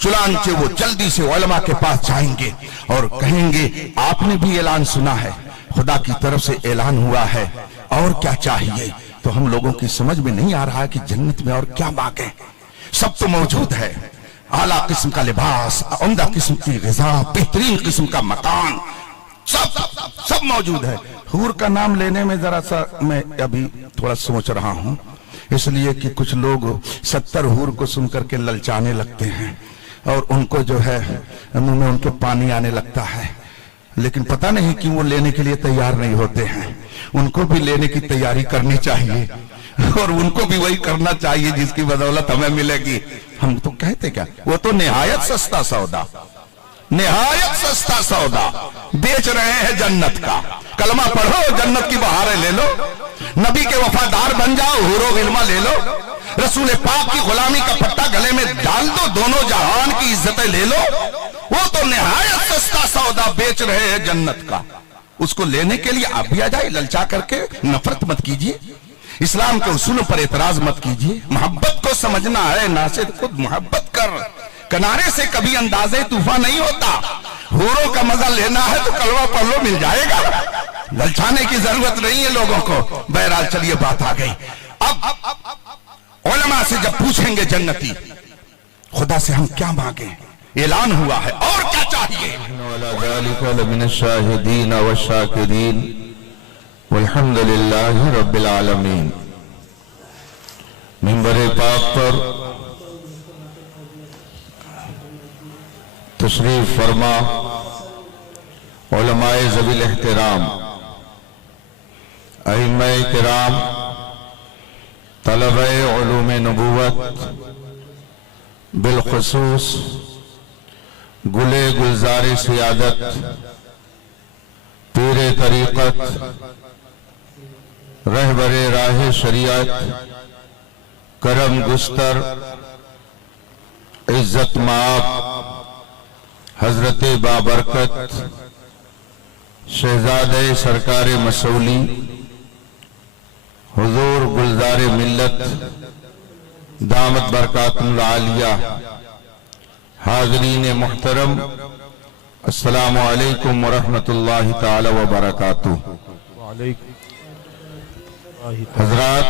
चुनांचे वो जल्दी से उलमा के पास जाएंगे और कहेंगे आपने भी ऐलान सुना है, खुदा की तरफ से ऐलान हुआ है, और क्या चाहिए? तो हम लोगों की समझ में नहीं आ रहा है कि जन्नत में और क्या मांगे। सब तो मौजूद है, आला किस्म का लिबास, उम्दा किस्म की ग़िज़ा, बेहतरीन किस्म का मकान, सब मौजूद है। हूर का नाम लेने में जरा सा मैं अभी थोड़ा सोच रहा हूं, इसलिए कि कुछ लोग 70 हूर को सुनकर के ललचाने लगते हैं और उनको जो है मुंह में उनके पानी आने लगता है, लेकिन पता नहीं क्यों वो लेने के लिए तैयार नहीं होते हैं। उनको भी लेने की तैयारी करनी चाहिए और उनको भी वही करना चाहिए जिसकी बदौलत हमें मिलेगी। हम तो कहते क्या, वो तो निहायत सस्ता सौदा, निहायत सस्ता सौदा बेच रहे हैं जन्नत का। कलमा पढ़ो, जन्नत की बहारें ले लो, नबी के वफादार बन जाओ, हुरो गिल्मा ले लो, रसूल पाक की गुलामी का पट्टा गले में डाल दो, दोनों जहान की इज्जतें ले लो। वो तो निहायत सस्ता सौदा बेच रहे हैं जन्नत का। उसको लेने के लिए आप भी आ जाए, ललचा करके नफरत मत कीजिए, इस्लाम के उसूलों पर एतराज मत कीजिए। मोहब्बत को समझना है, नासिर खुद मोहब्बत कर, किनारे से कभी अंदाजे तूफान नहीं होता। हूरों का मजा लेना है तो कलवा पढ़ लो, मिल जाएगा, ललचाने की जरूरत नहीं है लोगों को। बहरहाल चलिए बात आ गई। अब उलमा से जब पूछेंगे जन्नती, खुदा से हम क्या मांगे, ऐलान हुआ है और क्या चाहिए। वल्हम्दुलिल्लाहि रब्बिल आलमीन। मिंबर पाक पर तशरीफ फरमा उलमाए ज़वील एहतराम, अइम्माए किराम, तलबाए उलूम नबूवत, बिलखुसूस गुले गुलजार सियादत, पीरे तरीक़त, रहबरे राह शरीयत, करम गुस्तर, इज्जत माब हजरत बाबरकत शहजादे सरकार मसूली हुजूर गुलजार मिल्लत दामत बरकातुल आलिया, हाज़रीन मुहतरम, अस्सलामु अलैकुम व रहमतुल्लाहि ताला व बरकातुहू। हजरात,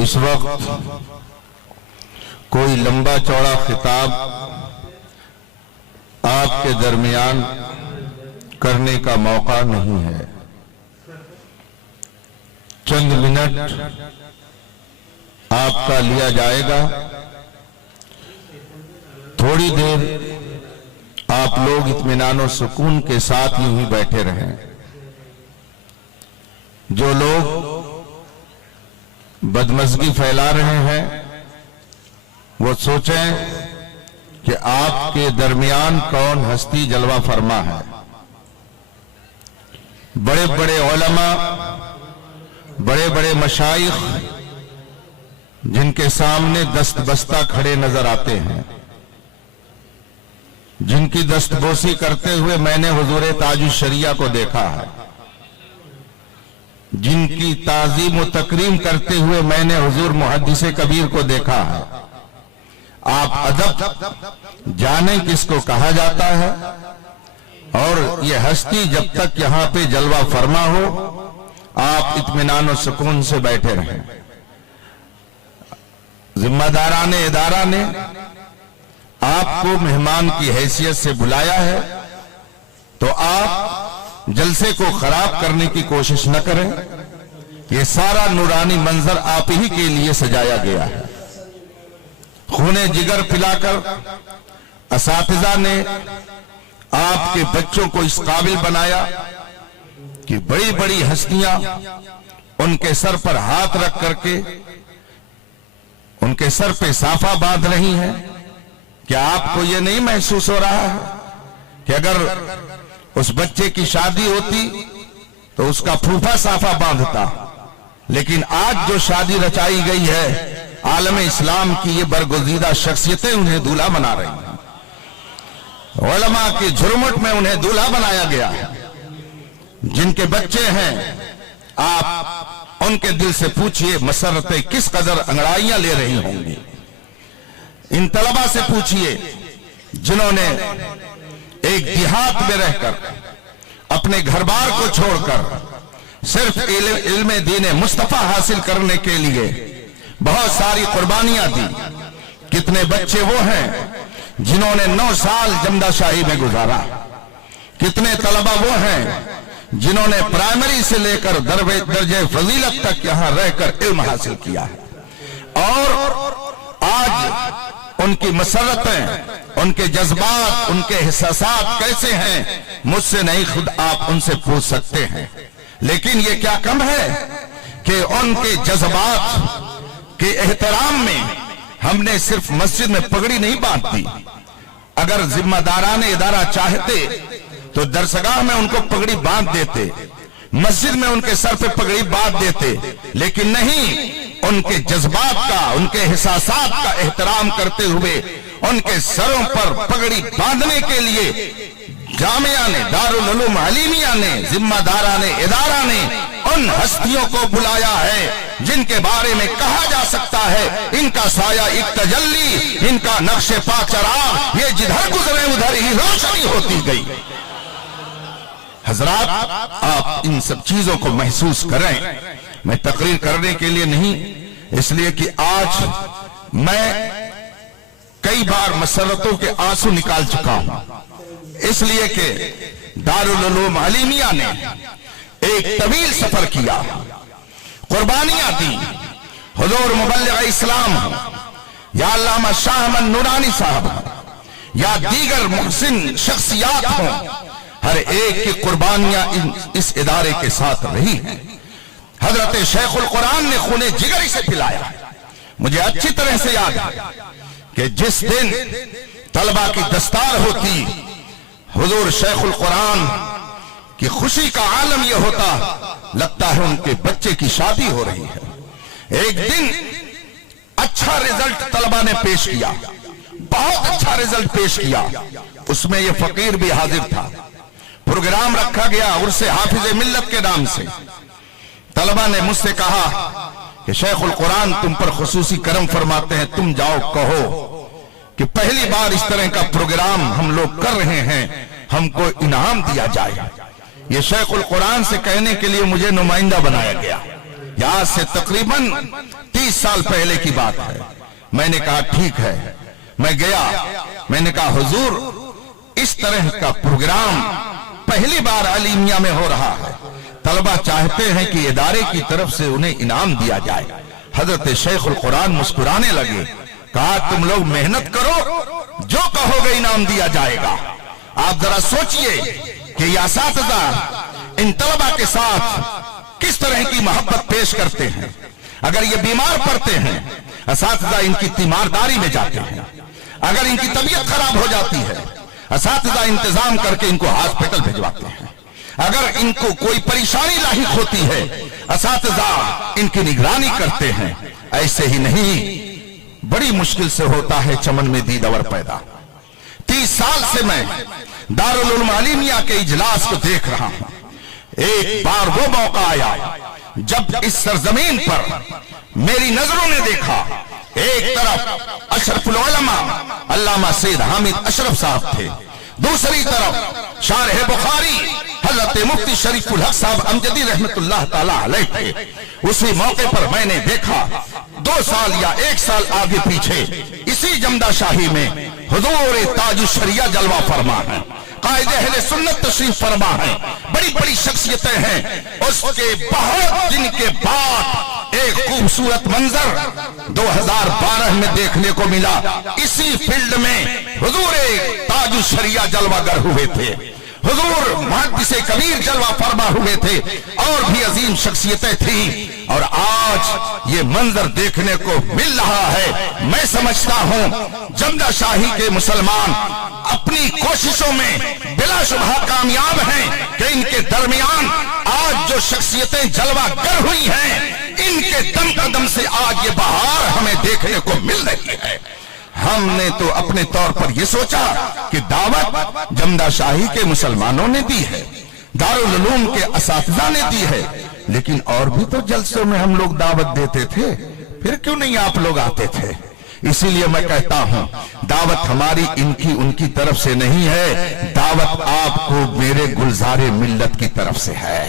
इस वक्त कोई लंबा चौड़ा खिताब आपके दरमियान करने का मौका नहीं है। चंद मिनट आपका लिया जाएगा, थोड़ी देर आप लोग इत्मीनान और सुकून के साथ यूं ही बैठे रहें। जो लोग बदमज़गी फैला रहे हैं वो सोचें कि आपके दरमियान कौन हस्ती जलवा फरमा है। बड़े बड़े उलमा, बड़े बड़े मशाइख जिनके सामने दस्तबस्ता खड़े नजर आते हैं, जिनकी दस्तबोसी करते हुए मैंने हुजूर ताजुश शरिया को देखा है, जिनकी ताज़ीम व तकरीम करते हुए मैंने हुजूर मुहद्दिस कबीर को देखा है। आप अदब जाने किसको कहा जाता है, और ये हस्ती जब तक यहाँ पे जलवा फरमा हो आप इत्मीनान और सुकून से बैठे रहें। जिम्मेदारान इदारा ने आपको मेहमान की हैसियत से बुलाया है, तो आप जलसे को खराब करने की कोशिश न करें। ये सारा नूरानी मंजर आप ही के लिए सजाया गया है। खूने जिगर पिलाकर असातिज़ा ने आपके बच्चों को इस काबिल बनाया कि बड़ी बड़ी हस्तियां उनके सर पर हाथ रख करके उनके सर पे साफा बांध रही हैं। क्या आपको यह नहीं महसूस हो रहा है कि अगर उस बच्चे की शादी होती तो उसका फूफा साफा बांधता, लेकिन आज जो शादी रचाई गई है आलम इस्लाम की ये बरगुज़ीदा शख्सियतें उन्हें दूल्हा बना रही हैं। उलमा की झुरमुट में उन्हें दूल्हा बनाया गया है। जिनके बच्चे हैं आप उनके दिल से पूछिए मसरतें किस कदर अंगड़ाइयां ले रही होंगी। इन तलबा से पूछिए जिन्होंने एक देहात में रहकर अपने घर बार को छोड़कर सिर्फ इल्म दीन मुस्तफा हासिल करने के लिए बहुत सारी कुर्बानियां दी। कितने बच्चे वो हैं जिन्होंने 9 साल जमदाशाही में गुजारा। कितने तलबा वो हैं जिन्होंने प्राइमरी से लेकर दर्जे फजीलत तक यहां रहकर इल्म हासिल किया है। और आज उनकी मसरतें, उनके जज्बात, उनके एहसासात कैसे हैं मुझसे नहीं, खुद आप उनसे पूछ सकते हैं। लेकिन ये क्या कम है कि उनके जज्बात के एहतराम में हमने सिर्फ मस्जिद में पगड़ी नहीं बांध दी। अगर जिम्मेदारान इदारा चाहते तो दरसगाह में उनको पगड़ी बांध देते, मस्जिद में उनके सर पे पगड़ी बांध देते, लेकिन नहीं, उनके जज्बात का, उनके एहसासात का एहतराम करते हुए उनके सरों पर पगड़ी बांधने के लिए जामिया ने, दारुल उलूम अलीमिया ने, जिम्मेदारान इदारा ने उन हस्तियों को बुलाया है जिनके बारे में कहा जा सकता है इनका साया एक तजल्ली, इनका नक्शे पा चराग, ये जिधर गुजरे उधर ही रोशनी होती गई। हजरात, आप इन सब चीजों को महसूस करें। मैं तकरीर करने के लिए नहीं, इसलिए कि आज मैं कई बार मसरतों के आंसू निकाल चुका हूं, इसलिए कि दारुल उलूम अलीमिया ने एक तवील सफर किया, कुर्बानियां दी। हुजूर मुबल्लिग इस्लाम या अल्लामा शाह अहमद नूरानी साहब या दीगर मुहसिन शख्सियात हों, हर एक की कुर्बानियां इस इदारे के साथ रही हैं। हजरत शेखुल कुरान ने खूने जिगर से पिलाया। मुझे अच्छी तरह से याद है कि जिस दिन तलबा की दस्तार होती, हुजूर शेखुल कुरान की खुशी का आलम यह होता, लगता है उनके बच्चे की शादी हो रही है। एक दिन अच्छा रिजल्ट तलबा ने पेश किया, बहुत अच्छा रिजल्ट पेश किया। उसमें यह फकीर भी हाजिर था। प्रोग्राम रखा गया उर्से हाफिज मिल्लत के नाम से। तलबा ने मुझसे कहा कि शेखुल कुरान तुम पर खुसूसी करम फरमाते हैं, तुम जाओ कहो कि पहली बार इस तरह का प्रोग्राम हम लोग कर रहे हैं, हमको इनाम दिया जाए। ये शेखुल कुरान से कहने के लिए मुझे नुमाइंदा बनाया गया। आज से तकरीबन 30 साल पहले की बात है। मैंने कहा ठीक है। मैं गया, मैंने कहा हुजूर इस तरह का प्रोग्राम पहली बार अलीमिया में हो रहा है, तलबा चाहते हैं कि इदारे की तरफ से उन्हें इनाम दिया जाए। हजरत शेखुल कुरान मुस्कुराने लगे, कहा तुम लोग मेहनत करो, जो कहोगे इनाम दिया जाएगा। आप जरा सोचिए कि ये असातिज़ा इन तलबा के साथ किस तरह की मोहब्बत पेश करते हैं। अगर ये बीमार पड़ते हैं, असातिज़ा इनकी तीमारदारी में जाते हैं। अगर इनकी तबीयत खराब हो जाती है, असातिज़ा इंतजाम करके इनको हॉस्पिटल भिजवाते हैं। अगर इनको कोई परेशानी लाहिक होती है, असातिज़ा इनकी निगरानी करते हैं। ऐसे ही नहीं, बड़ी मुश्किल से होता है चमन में दीदावर पैदा। 30 साल से मैं दारुल उलूम अलीमिया के इजलास को देख रहा हूं। एक बार वो मौका आया जब इस सरजमीन पर मेरी नजरों ने देखा, एक तरफ अशरफुल उलमा अल्लामा सैयद हामिद अशरफ साहब थे, दूसरी तरफ शारह बुखारी हजरत मुफ्ती शरीफुल हक साहब अमजदी रहमतुल्लाह ताला अलैह थे। उसी मौके पर मैंने देखा 2 साल या 1 साल आगे पीछे इसी जमदाशाही में हुजूर ताजुश शरिया जलवा फरमा है, कायदे अहले सुन्नत तशरीफ फरमा है, बड़ी बड़ी शख्सियतें हैं। उसके बहुत दिन के बाद एक खूबसूरत मंजर 2012 में देखने को मिला। इसी फील्ड में हुजूर ताजुश शरिया जलवागर हुए थे, हुजूर मुहद्दिस कबीर जलवा फरमा हुए थे, और भी अजीम शख्सियतें थी। और आज ये मंजर देखने को मिल रहा है। मैं समझता हूं जमदाशाही के मुसलमान अपनी कोशिशों में बिलाशुबहा कामयाब हैं कि इनके दरमियान आज जो शख्सियतें जलवागर हुई हैं, इनके दम कदम से आज ये बहार हमें देखने को मिल रही है। हमने तो अपने तौर पर यह सोचा कि दावत जमदाशाही के मुसलमानों ने दी है, दारुल उलूम के असातिज़ा ने दी है, लेकिन और भी तो जलसों में हम लोग दावत देते थे, फिर क्यों नहीं आप लोग आते थे? इसीलिए मैं कहता हूं दावत हमारी इनकी उनकी तरफ से नहीं है, दावत आपको मेरे गुलजारे मिल्लत की तरफ से है।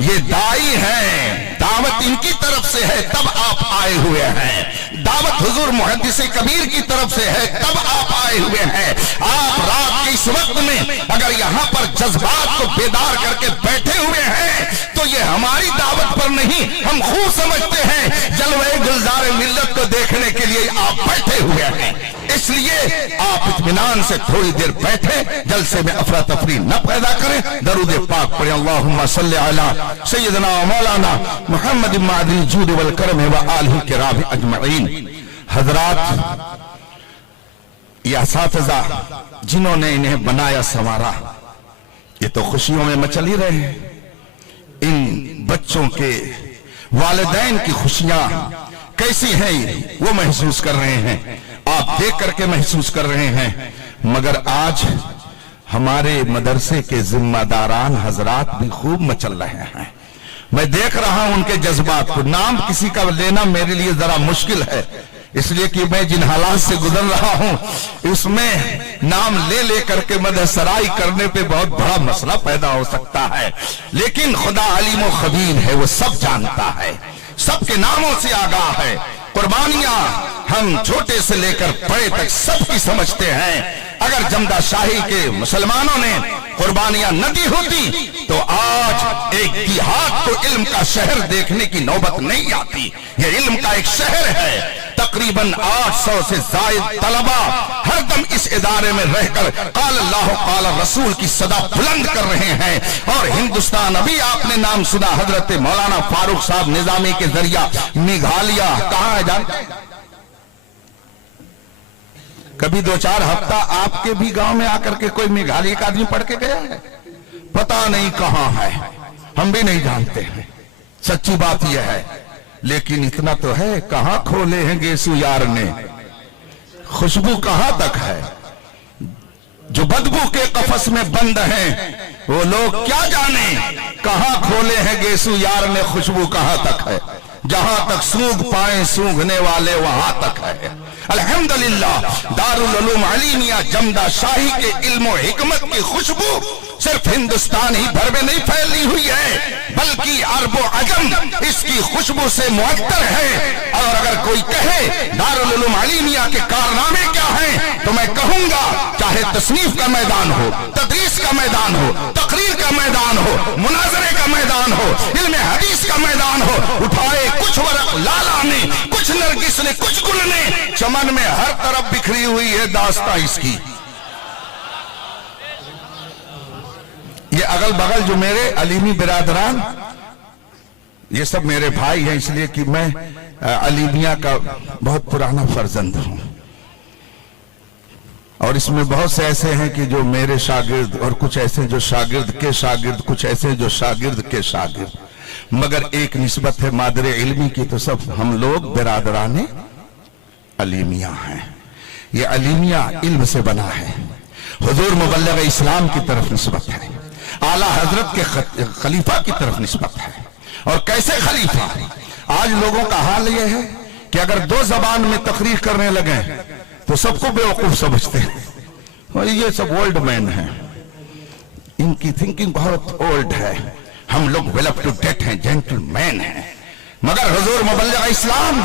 ये दाई हैं, दावत इनकी तरफ से है तब आप आए हुए हैं। दावत हुजूर मुहद्दिस कबीर की तरफ से है तब आप आए हुए हैं। आप रात के इस वक्त में अगर यहाँ पर जज्बात को बेदार करके बैठे हुए हैं तो ये हमारी दावत पर नहीं, हम खूब समझते हैं जलवे गुलजार मिल्लत को देखने के लिए आप बैठे हुए हैं। इसलिए आप इत्मीनान से थोड़ी देर बैठे, जलसे में अफरा तफरी न पैदा करें। दरूद पाक पढ़े, अल्लाहुम्मा सल्ली अला सय्यदना मौलाना मुहम्मद मादिल जूद वल करम व आलिहि किराम अजमईन। हजरात, ये असातिज़ा जिन्होंने इन्हें बनाया संवारा, ये तो खुशियों में मचल ही रहे हैं। इन बच्चों के वालिदैन की खुशियां कैसी हैं वो महसूस कर रहे हैं, आप देख करके महसूस कर रहे हैं। मगर आज हमारे मदरसे के जिम्मेदारान हजरात भी खूब मचल रहे हैं। मैं देख रहा हूं उनके जज्बात को। नाम किसी का लेना मेरे लिए जरा मुश्किल है, इसलिए कि मैं जिन हालात से गुजर रहा हूं उसमें नाम ले ले करके मदहसराई करने पे बहुत बड़ा मसला पैदा हो सकता है। लेकिन खुदा अलीम व खबीर है, वो सब जानता है, सबके नामों से आगाह है। कुर्बानियां हम छोटे से लेकर बड़े तक सबकी समझते हैं। अगर जमदा शाही के मुसलमानों ने कुर्बानियां न दी होती तो आज एक देहात को इल्म का शहर देखने की नौबत नहीं आती। ये इल्म का एक शहर है। तकरीबन 800 से जायद तलबा हरदम इस इदारे में रहकर काल अल्लाह काल रसूल की सदा बुलंद कर रहे हैं। और हिंदुस्तान, अभी आपने नाम सुना हजरत मौलाना फारूक साहब निजामी के जरिया मेघालय, कहाँ है जानते हैं? कभी 2-4 हफ्ता आपके भी गांव में आकर के कोई मेघालय का आदमी पढ़ के गया है? पता नहीं कहां है, हम भी नहीं जानते हैं, सच्ची बात यह है। लेकिन इतना तो है, कहां खोले हैं गेसू यार ने, खुशबू कहां तक है। जो बदबू के कफस में बंद हैं वो लोग क्या जाने कहां खोले हैं गेसू यार ने, खुशबू कहां तक है। जहां तक सूंघ पाए सूंघने वाले वहां तक है। अल्हम्दुलिल्लाह, दारुल उलूम अलीमिया जमदा शाही के इल्म और हिकमत की खुशबू सिर्फ हिंदुस्तान ही भर में नहीं फैली हुई है, बल्कि अरबो अजम इसकी खुशबू से मुअत्तर है। और अगर कोई कहे दारुल उलूम अलीमिया के कारनामे क्या हैं, तो मैं कहूंगा चाहे तसनीफ का मैदान हो, तदरीस का मैदान हो, तकरीर का मैदान हो, मुनाजरे का मैदान हो, इल्म हदीस का मैदान हो, उठाए कुछ वरक लाला ने, कुछ नरगिस ने, कुछ गुल ने, चमन में हर तरफ बिखरी हुई है दास्तां इसकी। ये अगल बगल जो मेरे अलीमी बिरादरान, ये सब मेरे भाई हैं, इसलिए कि मैं अलीमिया का बहुत पुराना फर्जंद हूं। और इसमें बहुत से ऐसे हैं कि जो मेरे शागिर्द, और कुछ ऐसे जो शागिर्द के शागिर्द, कुछ ऐसे जो शागिर्द के शागिर्द। मगर एक निस्बत है मादरे इल्मी की, तो सब हम लोग बिरादराने अलीमिया हैं। ये अलीमिया इल्म से बना है, हुजूर मुबल्लिग इस्लाम की तरफ निस्बत है, आला हजरत के खलीफा की तरफ निस्बत है। और कैसे खलीफा? आज लोगों का हाल यह है कि अगर 2 जबान में तकरीर करने लगे तो सबको बेवकूफ समझते हैं, और ये सब ओल्ड मैन हैं, इनकी थिंकिंग बहुत ओल्ड है, हम लोग वेल अप टू डेट हैं, जेंटलमैन हैं। मगर हुजूर मुबल्लिग इस्लाम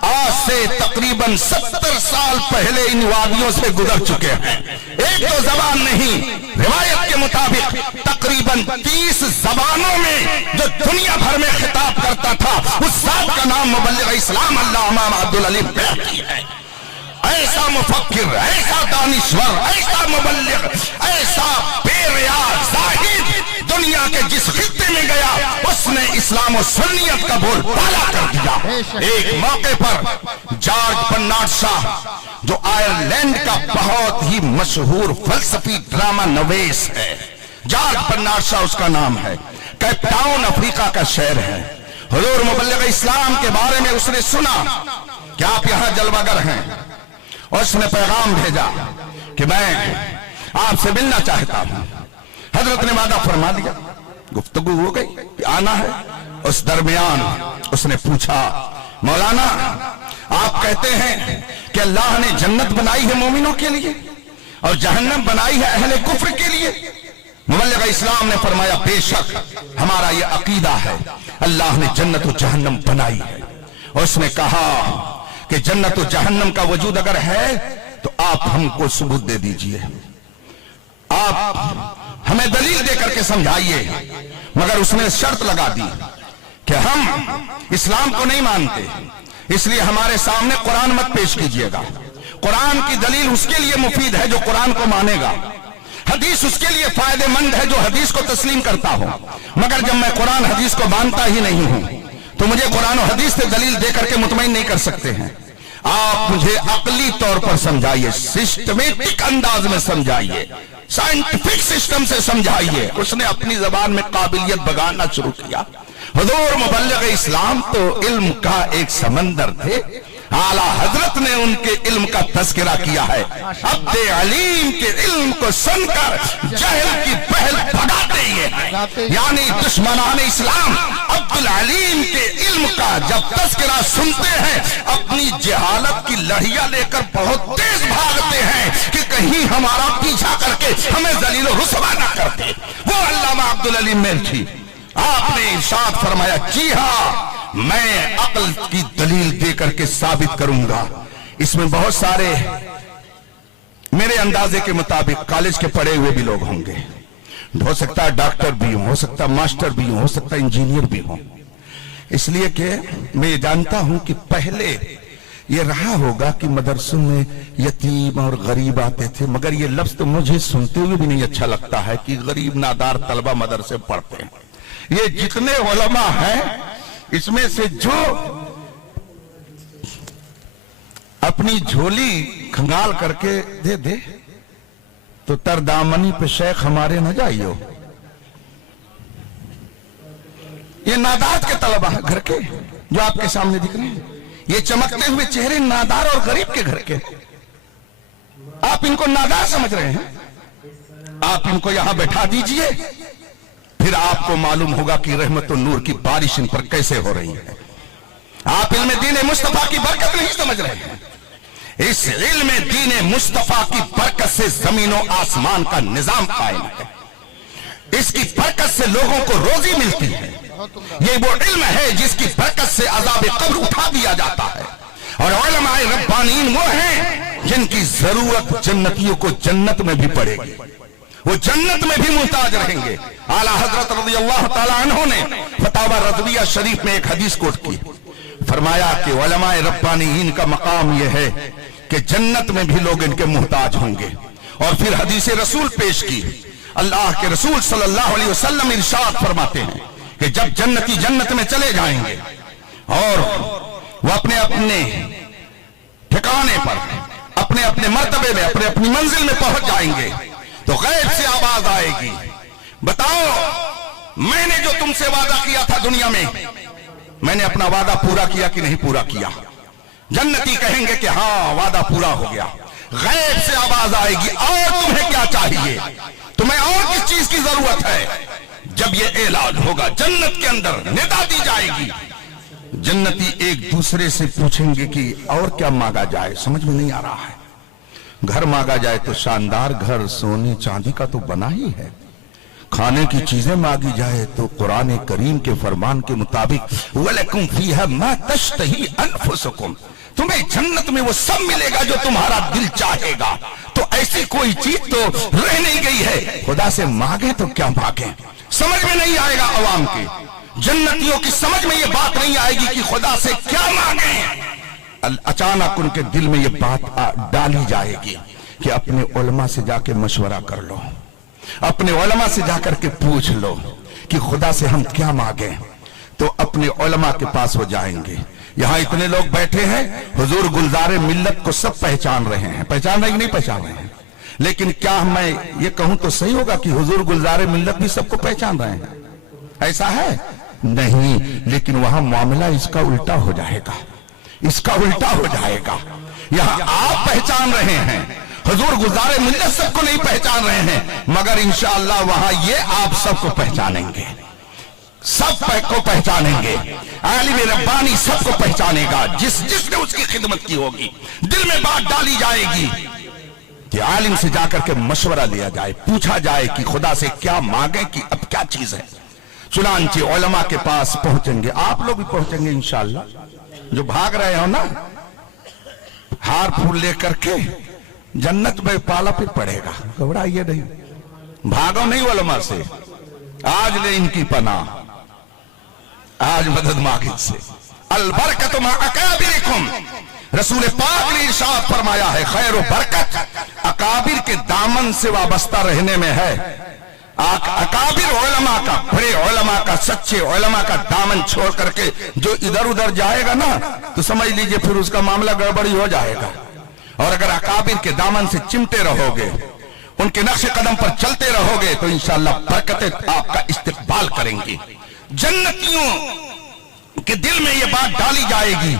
आज से तकरीबन 70 साल पहले इन वादियों से गुजर चुके हैं। एक 2 जबान नहीं, रिवायत के मुताबिक तकरीबन 30 जबानों में जो दुनिया भर में खिताब करता था, उस साहब का नाम मुबल्लिग इस्लाम अल्लामा अब्दुल अली बैकी है। ऐसा मुफक्किर, ऐसा दानिश्वर, ऐसा मुबल्लिग, ऐसा बेरियाज जाहिद दुनिया के जिस खित्ते में गया उसने इस्लाम और सुन्नियत का बोल बाला कर दिया। एक मौके पर जॉर्ज बर्नार्ड शाह, जो आयरलैंड का बहुत ही मशहूर फलसफी ड्रामा नवेस है, जॉर्ज बर्नार्ड शाह उसका नाम है, कैप टाउन अफ्रीका का शहर है। हुजूर मुबल्लिग इस्लाम के बारे में उसने सुना कि आप यहां जलवागर हैं, और उसने पैगाम भेजा कि मैं आपसे मिलना चाहता हूं। हजरत ने वादा फरमा दिया, गुफ्तगू हो गई कि आना है। उस दरमियान उसने पूछा, मौलाना आप कहते हैं کہ اللہ نے جنت بنائی ہے مومنوں کے لیے اور جہنم بنائی ہے اہل کفر کے لیے؟ مبلغ اسلام نے فرمایا بے شک ہمارا یہ عقیدہ ہے، اللہ نے جنت و جہنم بنائی ہے، اور اس نے کہا کہ جنت و جہنم کا وجود اگر ہے تو آپ ہم کو ثبوت دے دیجئے، آپ ہمیں دلیل دے کر کے سمجھائیے۔ مگر اس نے شرط لگا دی کہ ہم اسلام کو نہیں مانتے، اس لیے ہمارے سامنے قرآن مت پیش کیجئے گا، قرآن کی دلیل اس کے لیے مفید ہے جو قرآن کو مانے گا، حدیث اس کے لیے فائدہ مند ہے جو حدیث کو تسلیم کرتا ہو، مگر جب میں قرآن حدیث کو مانتا ہی نہیں ہوں تو مجھے قرآن و حدیث سے دلیل دے کر کے مطمئن نہیں کر سکتے ہیں۔ آپ مجھے عقلی طور پر سمجھائیے، سسٹمیٹک انداز میں سمجھائیے، سائنٹیفک سسٹم سے سمجھائیے۔ اس نے اپنی زبان میں قابلیت بگانا شروع کیا۔ حضور مبلغ اسلام تو علم کا ایک سمندر تھے، اعلیٰ حضرت نے ان کے علم کا تذکرہ کیا ہے۔ عبد علیم کے علم کو سن کر جہل کی پہل بھگاتے ہیں، یعنی دشمنان اسلام عبد العلیم کے علم کا جب تذکرہ سنتے ہیں اپنی جہالت کی لڑھیاں لے کر بہت تیز بھاگتے ہیں کہ کہیں ہمارا پیچھا کر کے ہمیں ذلیل و رسوا نہ کر دے۔ وہ علامہ عبد العلیم میرٹھی، آپ نے ارشاد فرمایا جی ہاں میں عقل کی دلیل دے کر کے ثابت کروں گا۔ اس میں بہت سارے میرے اندازے کے مطابق کالج کے پڑھے ہوئے بھی لوگ ہوں گے، ہو سکتا ہے ڈاکٹر بھی ہوں، ہو سکتا ہے ماسٹر بھی ہوں، ہو سکتا ہے انجینئر بھی ہوں، اس لیے کہ میں یہ جانتا ہوں کہ پہلے یہ رہا ہوگا کہ مدرسوں میں یتیم اور غریب آتے تھے، مگر یہ لفظ تو مجھے سنتے ہوئے بھی نہیں اچھا لگتا ہے کہ غریب نادار طلبہ مدرسے پڑھتے ہیں۔ یہ جتنے علماء ہیں اس میں سے جو اپنی جھولی کھنگال کر کے دے دے تو تردامنی پہ شیخ ہمارے نہ جائیو۔ یہ نادار کے طلبہ ہیں گھر کے جو آپ کے سامنے دکھ رہے ہیں، یہ چمکتے ہوئے چہرے نادار اور غریب کے گھر کے، آپ ان کو نادار سمجھ رہے ہیں؟ آپ ان کو یہاں بیٹھا دیجئے، پھر آپ کو معلوم ہوگا کہ رحمت و نور کی بارش ان پر کیسے ہو رہی ہے۔ آپ علم دین مصطفیٰ کی برکت نہیں سمجھ رہے ہیں، اس علم دین مصطفیٰ کی برکت سے زمین و آسمان کا نظام قائم ہے، اس کی برکت سے لوگوں کو روزی ملتی ہے، یہ وہ علم ہے جس کی برکت سے عذاب قبر اٹھا دیا جاتا ہے، اور علماء ربانیین وہ ہیں جن کی ضرورت جنتیوں کو جنت میں بھی پڑے گی، وہ جنت میں بھی محتاج رہیں گے۔ اعلیٰ حضرت رضی اللہ تعالیٰ عنہ نے فتاوی رضویہ شریف میں ایک حدیث کوٹ کی، فرمایا کہ علماء ربانیین کا مقام یہ ہے کہ جنت میں بھی لوگ ان کے محتاج ہوں گے، اور پھر حدیث رسول پیش کی۔ اللہ کے رسول صلی اللہ علیہ وسلم ارشاد فرماتے ہیں کہ جب جنتی جنت میں چلے جائیں گے اور وہ اپنے اپنے ٹھکانے پر اپنے اپنے مرتبے میں اپنے اپنی منزل میں پہنچ جائیں گے تو غیب سے آواز آئے گی، بتاؤ میں نے جو تم سے وعدہ کیا تھا دنیا میں نے اپنا وعدہ پورا کیا کہ نہیں پورا کیا؟ جنتی کہیں گے کہ ہاں وعدہ پورا ہو گیا۔ غیب سے آواز آئے گی، اور تمہیں کیا چاہیے، تمہیں اور کس چیز کی ضرورت ہے؟ جب یہ اعلان ہوگا جنت کے اندر ندا دی جائے گی، جنتی ایک دوسرے سے پوچھیں گے کہ اور کیا مانگا جائے، سمجھ میں نہیں آ رہا ہے۔ گھر مانگا جائے تو شاندار گھر سونے چاندی کا تو بنا ہی ہے، کھانے کی چیزیں مانگی جائے تو قرآن کریم کے فرمان کے مطابق وَلَكُمْ فِيهَا مَا تَشْتَهِي أَنفُسُكُمْ، تمہیں جنت میں وہ سب ملے گا جو تمہارا دل چاہے گا۔ تو ایسی کوئی چیز تو رہ نہیں گئی ہے، خدا سے مانگیں تو کیا مانگیں، سمجھ میں نہیں آئے گا عوام کے، جنتیوں کی سمجھ میں یہ بات نہیں آئے گی کہ خدا سے کیا مانگیں۔ اچانک ان کے دل میں یہ بات ڈالی جائے گی کہ اپنے علماء سے جا کے مشورہ کر لو، اپنے علماء سے جا کر کے پوچھ لو کہ خدا سے ہم کیا مانگیں، تو اپنے علماء کے پاس ہو جائیں گے۔ یہاں اتنے لوگ بیٹھے ہیں، حضور گلزار ملت کو سب پہچان رہے ہیں، پہچان رہے کہ نہیں پہچان رہے ہیں؟ لیکن کیا میں یہ کہوں تو صحیح ہوگا کہ حضور گلزار ملت بھی سب کو پہچان رہے ہیں؟ ایسا ہے نہیں، لیکن وہاں معاملہ اس کا الٹا ہو جائے گا، اس کا الٹا ہو جائے گا۔ یہاں آپ پہچان رہے ہیں، حضور گلزار ملت سب کو نہیں پہچان رہے ہیں، مگر انشاءاللہ وہاں یہ آپ سب کو پہچانیں گے۔ सब को पहचानेंगे, आलिम रब्बानी सबको पहचानेगा, जिसने उसकी खिदमत की होगी। दिल में बात डाली जाएगी कि आलिम से जाकर के मशवरा लिया जाए, पूछा जाए कि खुदा से क्या मांगे, कि अब क्या चीज है। चुनांचे उलमा के पास पहुंचेंगे, आप लोग भी पहुंचेंगे इंशाअल्लाह। जो भाग रहे हो ना हार फूल लेकर के, जन्नत में पाला फिर पड़ेगा, घबराइए नहीं, भागो नहीं उलमा से। आज ले इनकी पनाह, आज मदद मांगे से। अल बरकत मा अकाबिरकुम, रसूल पाक ने इरशाद फरमाया है, खैर व बरकत अकाबिर के दामन से वाबस्ता रहने में है। अकाबिर उलमा का, बड़े उलमा का, सच्चे उलमा का दामन छोड़ करके जो इधर उधर जाएगा ना, तो समझ लीजिए फिर उसका मामला गड़बड़ी हो जाएगा। और अगर अकाबिर के दामन से चिमटे रहोगे, उनके नक्शे कदम पर चलते रहोगे, तो इंशाअल्लाह बरकतें आपका इस्तेकबाल करेंगी। जन्नतियों के दिल में ये बात डाली जाएगी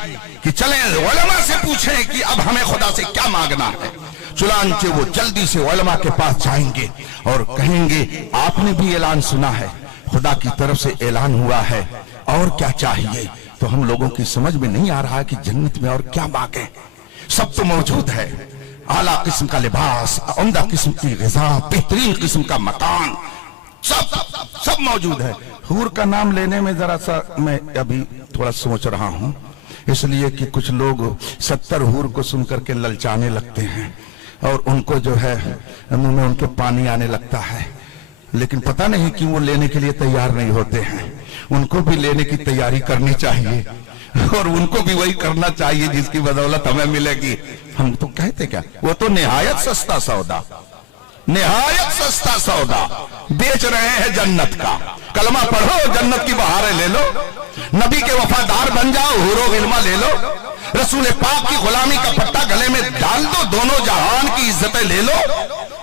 कि चलें उलमा से पूछें कि अब हमें खुदा से क्या मांगना है। चुनांचे वो जल्दी से उलमा के पास जाएंगे और कहेंगे, आपने भी ऐलान सुना है, खुदा की तरफ से ऐलान हुआ है, और क्या चाहिए। तो हम लोगों की समझ में नहीं आ रहा कि जन्नत में और क्या मांगे। सब तो मौजूद है, आला किस्म का लिबास, उम्दा किस्म की ग़िज़ा, बेहतरीन किस्म का मकान, सब मौजूद है। हूर का नाम लेने में जरा सा मैं अभी थोड़ा सोच रहा हूं, इसलिए कि कुछ लोग 70 हूर को सुनकर के ललचाने लगते हैं और उनको जो है मुंह में उनके पानी आने लगता है, लेकिन पता नहीं क्यों वो लेने के लिए तैयार नहीं होते हैं। उनको भी लेने की तैयारी करनी चाहिए और उनको भी वही करना चाहिए जिसकी बदौलत हमें मिलेगी। हम तो कहते क्या, वो तो निहायत सस्ता सौदा, निहायत सस्ता सौदा बेच रहे हैं जन्नत का। कलमा पढ़ो, जन्नत की बहारें ले लो, नबी के वफादार बन जाओ, हुरो गिल्मा ले लो, रसूल पाक की गुलामी का पट्टा गले में डाल दो, दोनों जहान की इज्जतें ले लो।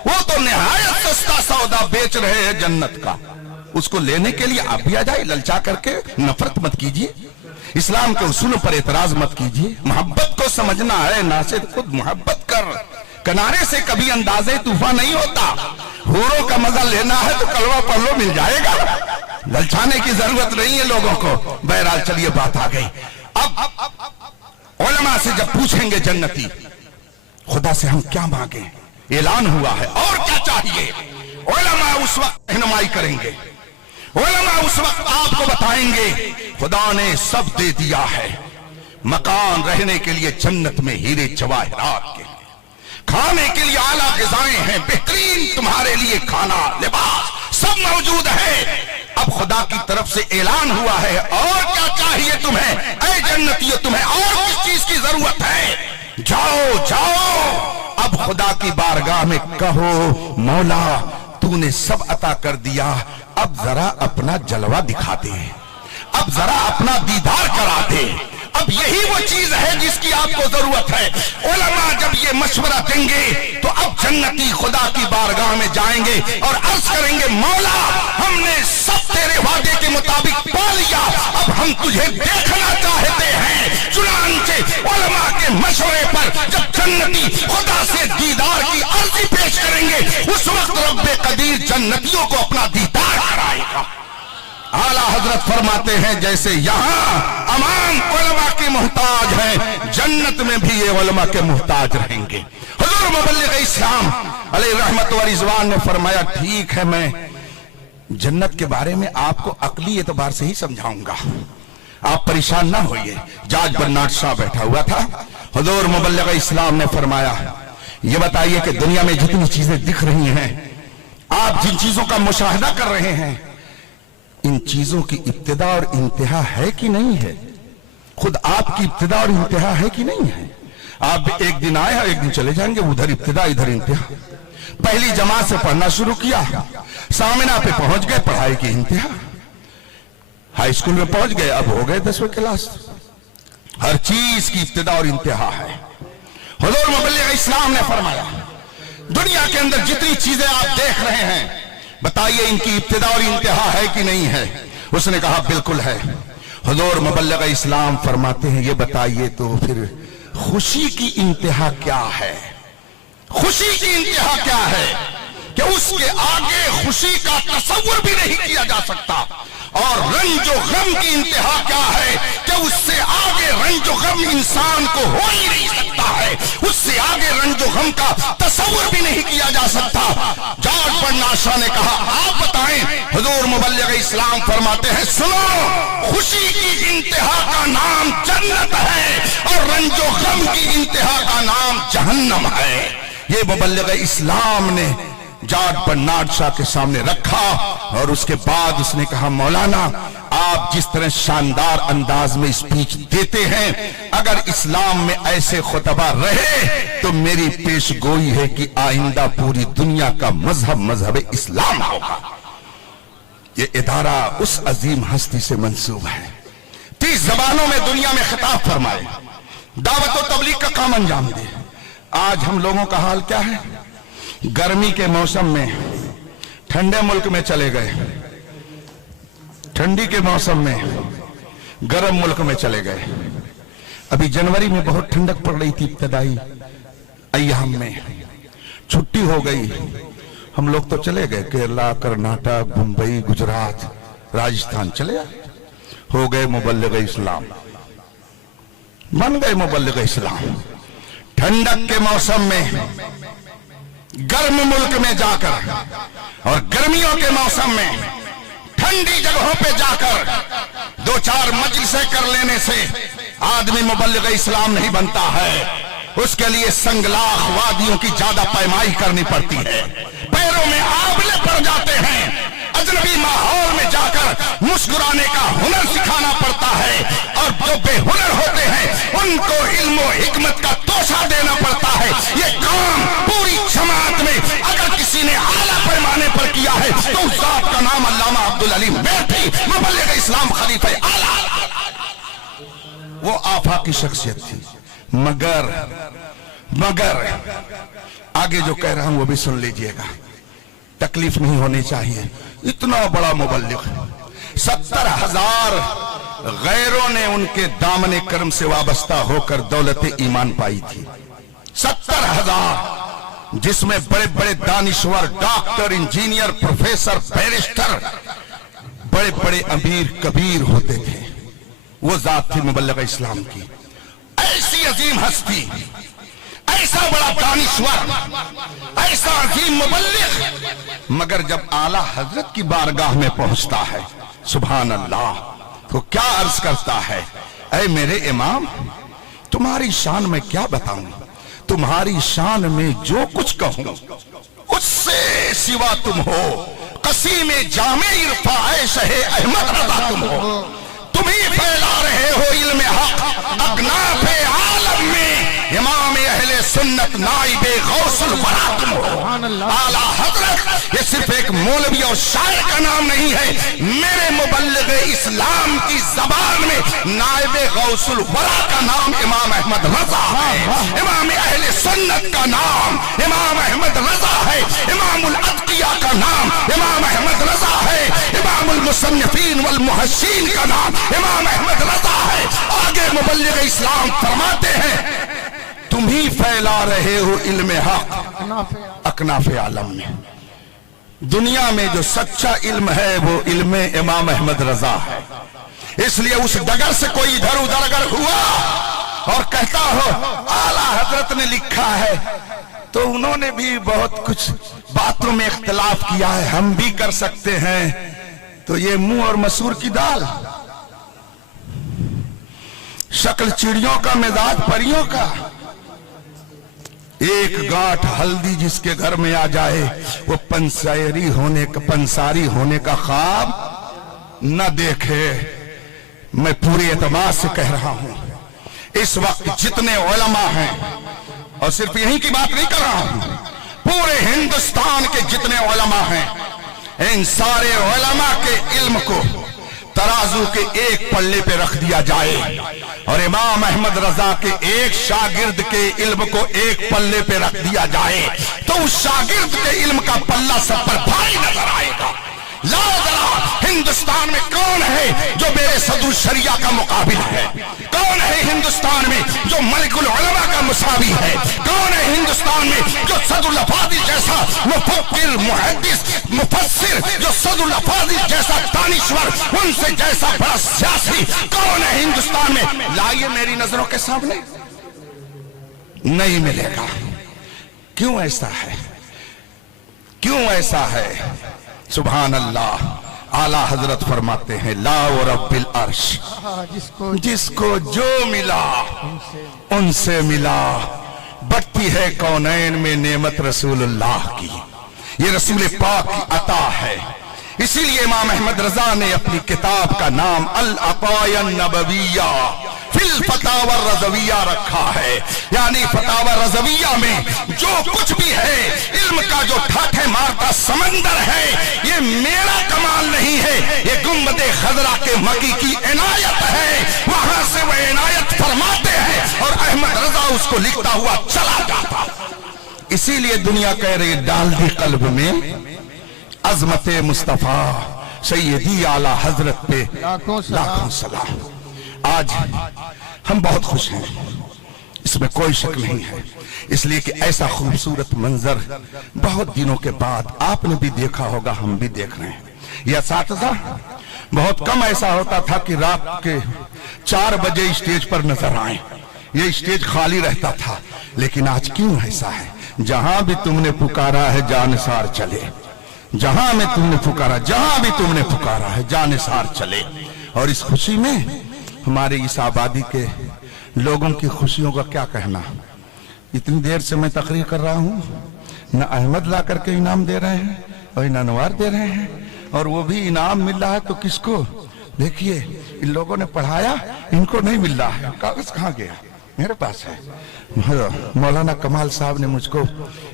वो तो निहायत सस्ता सौदा बेच रहे हैं जन्नत का। उसको लेने के लिए आप भी आ जाए, ललचा करके नफरत मत कीजिए, इस्लाम के उसूलों पर एतराज मत कीजिए। मोहब्बत को समझना है, नासिर खुद मोहब्बत कर, किनारे से कभी अंदाजे तूफान नहीं होता। हूरों का मजा लेना है तो कलवा पढ़ लो, मिल जाएगा, ललचाने की जरूरत नहीं है लोगों को। बहरहाल चलिए बात आ गई। अब उलमा से जब पूछेंगे जन्नती, खुदा से हम क्या मांगे, ऐलान हुआ है, और क्या चाहिए, उलमा उस वक्त रहनुमाई करेंगे, उलमा उस वक्त आपको बताएंगे, खुदा ने सब दे दिया है। मकान रहने के लिए जन्नत में हीरे जवाहरात के, खाने के लिए आला ग़िज़ाएं हैं, बेहतरीन तुम्हारे लिए खाना, लिबास सब मौजूद है। अब खुदा की तरफ से ऐलान हुआ है, और क्या चाहिए तुम्हें, ऐ जन्नतियों, तुम्हें और किस चीज की जरूरत है। जाओ जाओ, अब खुदा की बारगाह में कहो, मौला तूने सब अता कर दिया, अब जरा अपना जलवा दिखा दे, अब जरा अपना दीदार करा दे। अब यही वो चीज है जिसकी आपको जरूरत है। उलमा जब ये मशवरा देंगे तो अब जन्नती खुदा की बारगाह में जाएंगे और अर्ज करेंगे, मौला हमने सब तेरे वादे के मुताबिक पा लिया, अब हम तुझे देखना चाहते हैं। चुनांचे उलमा के मशवरे पर जब जन्नती खुदा से दीदार की अर्जी पेश करेंगे, उस वक्त रब्बे कदीर जन्नतियों को अपना दीदार कराएगा। आला हजरत फरमाते हैं, जैसे यहाँ अमान उलमा के मुहताज हैं, जन्नत में भी ये उलमा के मुहताज रहेंगे। हुजूर मुबल्लिग इस्लाम अलैहि रहमत व रिज़वान ने फरमाया, ठीक है मैं जन्नत के बारे में आपको अकली एतबार से ही समझाऊंगा, आप परेशान ना होइए। जाज बन्नाट शाह बैठा हुआ था, हुजूर मुबल्लिग इस्लाम ने फरमाया, ये बताइए कि दुनिया में जितनी चीजें दिख रही हैं, आप जिन चीजों का मुशाहिदा कर रहे हैं, इन चीजों की इब्तिदा और इंतहा है कि नहीं है? खुद आपकी इब्तिदा और इंतहा है कि नहीं है? आप एक दिन आए और एक दिन चले जाएंगे, उधर इब्तिदा इधर इंतहा। पहली जमात से पढ़ना शुरू किया, सामिना पे पहुंच गए, पढ़ाई की इंतहा, हाई स्कूल में पहुंच गए, अब हो गए 10वीं क्लास। हर चीज की इब्तिदा और इंतहा है। हुजूर मुबल्लिग इस्लाम ने फरमाया, दुनिया के अंदर जितनी चीजें आप देख रहे हैं, बताइए इनकी इब्तिदा और इंतहा है कि नहीं है? उसने कहा बिल्कुल है। हुजूर मुबल्लिग इस्लाम फरमाते हैं, ये बताइए तो फिर खुशी की इंतहा क्या है? खुशी की इंतहा क्या है कि उसके आगे खुशी का तसव्वुर भी नहीं किया जा सकता। اور رنج و غم کی انتہا کیا ہے کہ اس سے آگے رنج و غم انسان کو ہو ہی نہیں سکتا ہے، اس سے آگے رنج و غم کا تصور بھی نہیں کیا جا سکتا۔ جارج برنارد شاہ نے کہا آپ بتائیں، حضور مبلغ اسلام فرماتے ہیں سنو، خوشی کی انتہا کا نام جنت ہے اور رنج و غم کی انتہا کا نام جہنم ہے۔ یہ مبلغ اسلام نے جارج برنارد شاہ کے سامنے رکھا اور اس کے بعد اس نے کہا مولانا آپ جس طرح شاندار انداز میں اسپیچ دیتے ہیں، اگر اسلام میں ایسے خطبہ رہے تو میری پیش گوئی ہے کہ آئندہ پوری دنیا کا مذہب اسلام ہوگا۔ یہ ادارہ اس عظیم ہستی سے منسوب ہے، 30 زبانوں میں دنیا میں خطاب فرمائے، دعوت و تبلیغ کا کام انجام دے۔ آج ہم لوگوں کا حال کیا ہے؟ گرمی کے موسم میں ٹھنڈے ملک میں چلے گئے، ٹھنڈی کے موسم میں گرم ملک میں چلے گئے۔ ابھی جنوری میں بہت ٹھنڈک پڑ رہی تھی، ابتدائی ایام میں چھٹی ہو گئی، ہم لوگ تو چلے گئے کیرلا، کرناٹک، ممبئی، گجرات، راجستھان چلے آئے، ہو گئے مبلغ اسلام، بن گئے مبلغ اسلام۔ ٹھنڈک کے موسم میں گرم ملک میں جا کر اور گرمیوں کے موسم میں ٹھنڈی جگہوں پہ جا کر 2-4 مجلسیں کر لینے سے آدمی مبلغ اسلام نہیں بنتا ہے، اس کے لیے سنگلاخ وادیوں کی زیادہ پیمائی کرنی پڑتی ہے، پیروں میں آبلے پڑ جاتے ہیں، اجنبی ماحول میں جا کر مسکرانے کا ہنر سکھانا پڑتا ہے، اور جو بے ہنر ہوتے ہیں ان کو علم و حکمت کا توشہ دینا پڑتا ہے۔ یہ کام پوری جماعت میں اگر کسی نے اعلیٰ پیمانے پر کیا ہے تو اس ذات کا نام علامہ عبدالعلیم بیٹھی مبلغ اسلام خلیفہ اعلیٰ، وہ آفاقی شخصیت تھی۔ مگر آگے جو کہہ رہا ہوں وہ بھی سن لیجئے گا، تکلیف نہیں ہونی چاہیے۔ اتنا بڑا مبلغ، 70,000 غیروں نے ان کے دامن کرم سے وابستہ ہو کر دولت ایمان پائی تھی، 70,000، جس میں بڑے بڑے دانشور، ڈاکٹر، انجینئر، پروفیسر، بیرسٹر، بڑے بڑے امیر کبیر ہوتے تھے۔ وہ ذات تھی مبلغ اسلام کی، ایسی عظیم ہستی، ایسا بڑا دانشور، ایسا عظیم مبلغ، مگر جب اعلیٰ حضرت کی بارگاہ میں پہنچتا ہے سبحان اللہ تو کیا عرض کرتا ہے، اے میرے امام تمہاری شان میں کیا بتاؤں، تمہاری شان میں جو کچھ کہوں اس سے سوا تم ہو، قسیم جامع عرفاء شہ احمد رضا تم ہو، تم ہی پھیلا رہے ہو علم حق اکناف عالم میں، امام اہل سنت نائب غوث الورا تم ہو۔ اعلیٰ حضرت یہ صرف ایک مولوی اور شاعر کا نام نہیں ہے، میرے مبلغ اسلام کی زبان میں نائب غوث الورا کا نام امام احمد رضا ہے، امام اہل سنت کا نام امام احمد رضا ہے، امام الاتقیاء کا نام امام احمد رضا ہے، امام المصنفین والمحشین کا نام امام احمد رضا ہے۔ آگے مبلغ اسلام فرماتے ہیں تم ہی پھیلا رہے ہو علم حق اکناف عالم میں، دنیا میں جو سچا علم ہے وہ علم امام احمد رضا ہے، اس لیے اس ڈگر سے کوئی ادھر ادھر اگر ہوا اور کہتا ہو اعلیٰ حضرت نے لکھا ہے تو انہوں نے بھی بہت کچھ باتوں میں اختلاف کیا ہے، ہم بھی کر سکتے ہیں، تو یہ منہ اور مسور کی دال، شکل چڑیوں کا مزاج پریوں کا، ایک گاٹھ ہلدی جس کے گھر میں آ جائے وہ پنساری ہونے کا خواب نہ دیکھے۔ میں پورے اعتماد سے کہہ رہا ہوں اس وقت جتنے علماء ہیں، اور صرف یہیں کی بات نہیں کر رہا ہوں، پورے ہندوستان کے جتنے علماء ہیں، ان سارے علماء کے علم کو ترازو کے ایک پلے پہ رکھ دیا جائے اور امام احمد رضا کے ایک شاگرد کے علم کو ایک پلے پہ رکھ دیا جائے تو اس شاگرد کے علم کا پلہ سب پر بھاری نظر آئے گا۔ لا ذرا ہندوستان میں کون ہے جو میرے صدر الشریعہ کا مقابل ہے؟ کون ہے ہندوستان میں جو ملک العلماء کا مساوی ہے؟ کون ہے ہندوستان میں جو صدر الافاضل جیسا مفکر، محدث، मुफस्सिर, जो सदुल अफाज़िल जैसा दानिश्वर, उनसे जैसा बड़ा सियासी कौन है हिंदुस्तान में? लाइए मेरी नजरों के सामने, नहीं मिलेगा। क्यों ऐसा है? क्यों ऐसा है? सुभान अल्लाह। आला हजरत फरमाते हैं, ला व रब्बिल अर्श, जिसको जो मिला उनसे मिला। बढ़ती है कौनैन में नेमत रसूलुल्लाह की, ये रसूल पाक की अता है। इसीलिए इमाम अहमद रजा ने अपनी किताब का नाम अल अताया नबविया फिल फतावा रज़विया रखा है। यानी फतावा रज़विया में जो कुछ भी है, इल्म का जो ठाठे मारता समंदर है, ये मेरा कमाल नहीं है, ये गुंबदे खजरा के मकी की इनायत है। वहां से वह इनायत फरमाते हैं और अहमद रजा उसको लिखता हुआ चला जाता। इसीलिए दुनिया कह रही, डाल दी कल्ब में अजमत मुस्तफा सैयदी आला हजरत पे लाखों सलाम। आज हम बहुत खुश हैं, इसमें कोई शक नहीं है, इसलिए कि ऐसा खूबसूरत मंजर बहुत दिनों के बाद आपने भी देखा होगा, हम भी देख रहे हैं। यह साथसा बहुत कम ऐसा होता था कि रात के 4 बजे स्टेज पर नजर आए, ये स्टेज खाली रहता था। लेकिन आज क्यों ऐसा है? जहां भी तुमने पुकारा है जानसार चले, जहां में तुमने पुकारा, जहां भी तुमने पुकारा है जानसार चले। और इस खुशी में हमारे इस आबादी के लोगों की खुशियों का क्या कहना। इतनी देर से मैं तकरीर कर रहा हूं, न अहमद ला करके इनाम दे रहे हैं और न अनवार दे रहे हैं, और वो भी इनाम मिल रहा है तो किसको? देखिए, इन लोगों ने पढ़ाया, इनको नहीं मिल रहा है। कागज कहाँ गया? मेरे पास है। मौलाना कमाल साहब ने मुझको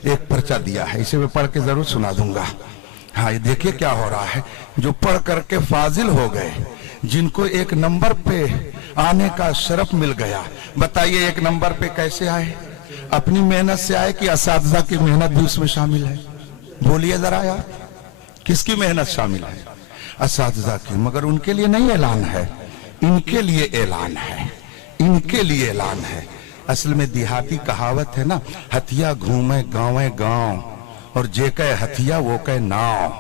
एक पर्चा दिया है, इसे मैं पढ़ के जरूर सुना दूंगा। हाँ, ये देखिए क्या हो रहा है। जो पढ़ करके फाजिल हो गए, जिनको 1 नंबर पे आने का शरफ मिल गया, बताइए 1 नंबर पे कैसे आए? अपनी मेहनत से आए कि असातिज़ा की मेहनत भी उसमें शामिल है? बोलिए जरा यार, किसकी मेहनत शामिल है? असातिज़ा की। मगर उनके लिए नहीं ऐलान है, इनके लिए ऐलान है, इनके लिए ऐलान है। असल में देहाती कहावत है ना, हथिया घूमे गाँव गाँव और जे कहे हथिया वो कहे नाव।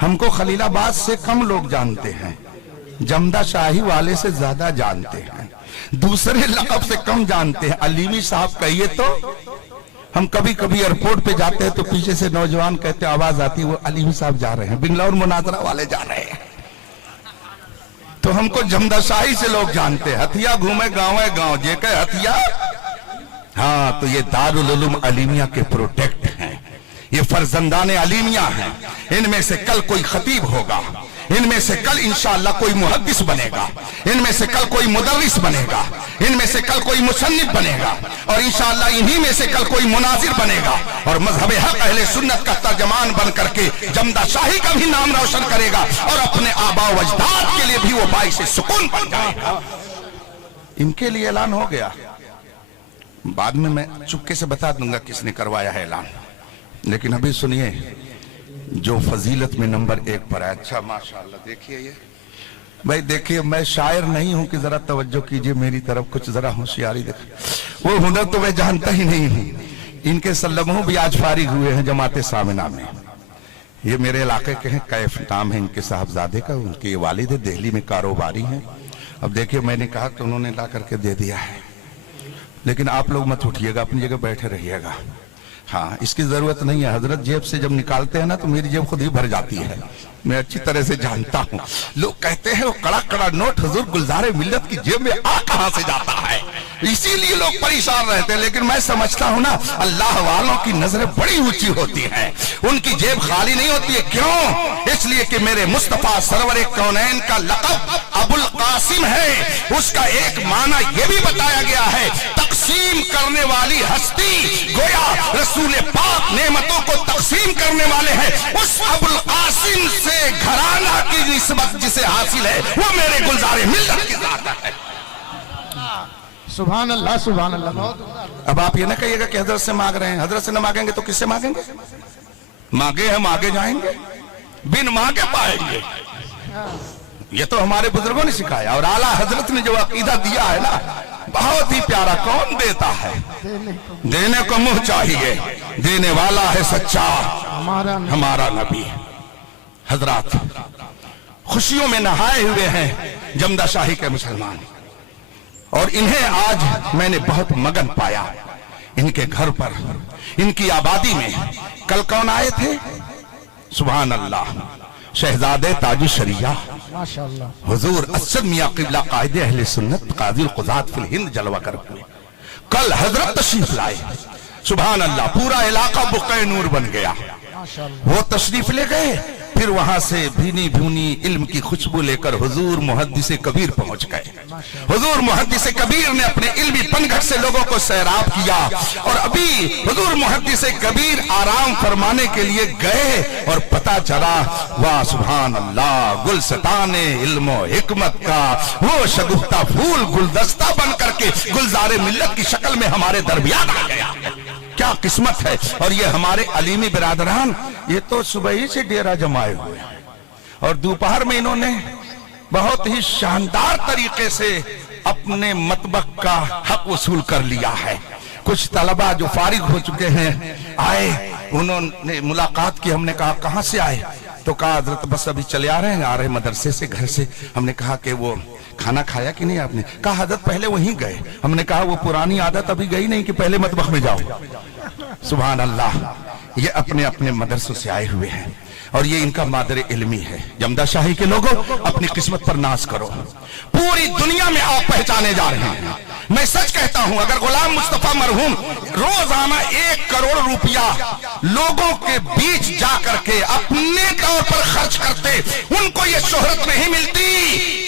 हमको खलीलाबाद से कम लोग जानते हैं, जमदा शाही वाले से ज्यादा जानते हैं, दूसरे लक़ब से कम जानते हैं। अलीमी साहब कहिए तो हम कभी कभी एयरपोर्ट पे जाते हैं तो पीछे से नौजवान कहते, आवाज आती है वो अलीमी साहब जा रहे हैं, बिंगलौर मुनाजरा वाले जा रहे हैं। तो हमको जमदा शाही से लोग जानते हैं। हथिया घूमे गाँव गाँव, जे कहे हथिया। हाँ, तो ये दारुल उलूम अलीमिया के प्रोटेक्ट हैं, ये फर्जंदाने अलीमिया हैं। इनमें से कल कोई खतीब होगा, इनमें से कल इंशाअल्लाह कोई मुहद्दिस बनेगा, इनमें से कल कोई मुदर्रिस बनेगा, इनमें से कल कोई मुसन्निफ बनेगा, और इंशाअल्लाह इन्हीं में से कल कोई मुनाजिर बनेगा, और मजहब हक अहले सुन्नत का तर्जमान बन करके जमदा शाही का भी नाम रोशन करेगा, और अपने आबा व अजदाद के लिए भी वो बाइस सुकून बन जाएगा। इनके लिए ऐलान हो गया, बाद में मैं चुपके से बता दूंगा किसने करवाया है ऐलान। लेकिन अभी सुनिए, जो फजीलत में नंबर 1 पर है। अच्छा माशाअल्लाह, देखिए ये भाई, देखिए मैं शायर नहीं हूं कि जरा तवज्जो कीजिए मेरी तरफ, कुछ जरा होशियारी देखिए। वो हुनर तो मैं जानता ही नहीं हूं। इनके सल्लमों भी आज फारिग हुए हैं जमाते सामिना में। ये मेरे इलाके के हैं, कैफ नाम है इनके साहबजादे का, उनके ये वालिद है, दिल्ली में कारोबारी हैं। अब देखिए, मैंने कहा तो उन्होंने ला करके दे दिया है, लेकिन आप लोग मत उठिएगा, अपनी जगह बैठे रहिएगा। हाँ, इसकी जरूरत नहीं है। हजरत जेब से जब निकालते हैं ना तो मेरी जेब खुद ही भर जाती है, मैं अच्छी तरह से जानता हूँ। लोग कहते हैं वो कड़ा कड़ा नोट हुजूर गुलजारे मिल्लत की जेब में आ कहां से जाता है, इसीलिए लोग परेशान रहते हैं। लेकिन मैं समझता हूँ ना, अल्लाह वालों की नजरें बड़ी ऊंची होती हैं, उनकी जेब खाली नहीं होती है। क्यों? इसलिए कि मेरे मुस्तफा सरवर कौनैन का लक़ब अबुल कासिम है। उसका एक माना यह भी बताया गया है, तकसीम करने वाली हस्ती, गोया रसूल पाक नेमतों को तकसीम करने वाले हैं। उस अबुल कासिम से घराना की निस्बत जिसे हासिल है, वो मेरे गुलजारे मिल्लत की जात है। सुभान अल्लाह, सुभान अल्लाह। अब आप ये ना कहिएगा कि हजरत से मांग रहे हैं, हजरत से न मांगेंगे तो किससे मांगेंगे? मांगे हम आगे जाएंगे, बिन मांगे पाएंगे। ये तो हमारे बुजुर्गों ने सिखाया, और आला हजरत ने जो अकीदा दिया है ना, बहुत ही प्यारा, कौन देता है? देने को मुंह चाहिए, देने वाला है सच्चा हमारा नबी। हजरात, खुशियों में नहाए हुए हैं जमदा शाही के मुसलमान, और इन्हें आज मैंने बहुत मगन पाया। इनके घर पर, इनकी आबादी में कल कौन आए थे? सुभान अल्लाह, शहजादे ताजु शरिया माशाअल्लाह हुजूर असद मियां किबला कायदे अहले सुन्नत कादिल कुजात फिल हिंद जलवा कर हुए। कल हजरत तशरीफ लाए, सुभान अल्लाह, पूरा इलाका बुक़े नूर बन गया। वो तशरीफ ले गए, फिर वहां से भीनी भूनी इल्म की खुशबू लेकर हुजूर मुहद्दिस कबीर पहुंच गए। हुजूर मुहद्दिस कबीर ने अपने इल्मी पनघट से लोगों को सैराब किया, और अभी हुजूर मुहद्दिस कबीर आराम फरमाने के लिए गए और पता चला, वाह सुभान अल्लाह, गुलस्ताने इल्म व हिकमत का वो शगुफ्ता फूल गुलदस्ता बन करके गुलजारे मिल्लत की शक्ल में हमारे दरमियान आ गया। क्या किस्मत है। और ये हमारे अलीमी बिरादरान, ये तो सुबह ही से डेरा जमाए हुए हैं, और दोपहर में इन्होंने बहुत ही शानदार तरीके से अपने मतबख का हक वसूल कर लिया है। कुछ तलबा जो फारिग हो चुके हैं आए, उन्होंने मुलाकात की। हमने कहा कहां से आए? तो कहा हजरत बस अभी चले आ रहे मदरसे से, घर से। हमने कहा कि वो खाना खाया कि नहीं आपने? कहा हजरत पहले वहीं गए। हमने कहा वो पुरानी आदत अभी गई नहीं कि पहले मतबख में जाओ। सुभान अल्लाह, ये अपने अपने मदरसों से आए हुए हैं, और ये इनका मादर इल्मी है। जमदा शाही के लोगों, अपनी किस्मत पर नाज करो। पूरी दुनिया में आप पहचाने जा रहे हैं। मैं सच कहता हूं, अगर गुलाम मुस्तफा मरहूम रोजाना 1 करोड़ रुपया लोगों के बीच जाकर के अपने तौर पर खर्च करते, उनको ये शोहरत नहीं मिलती।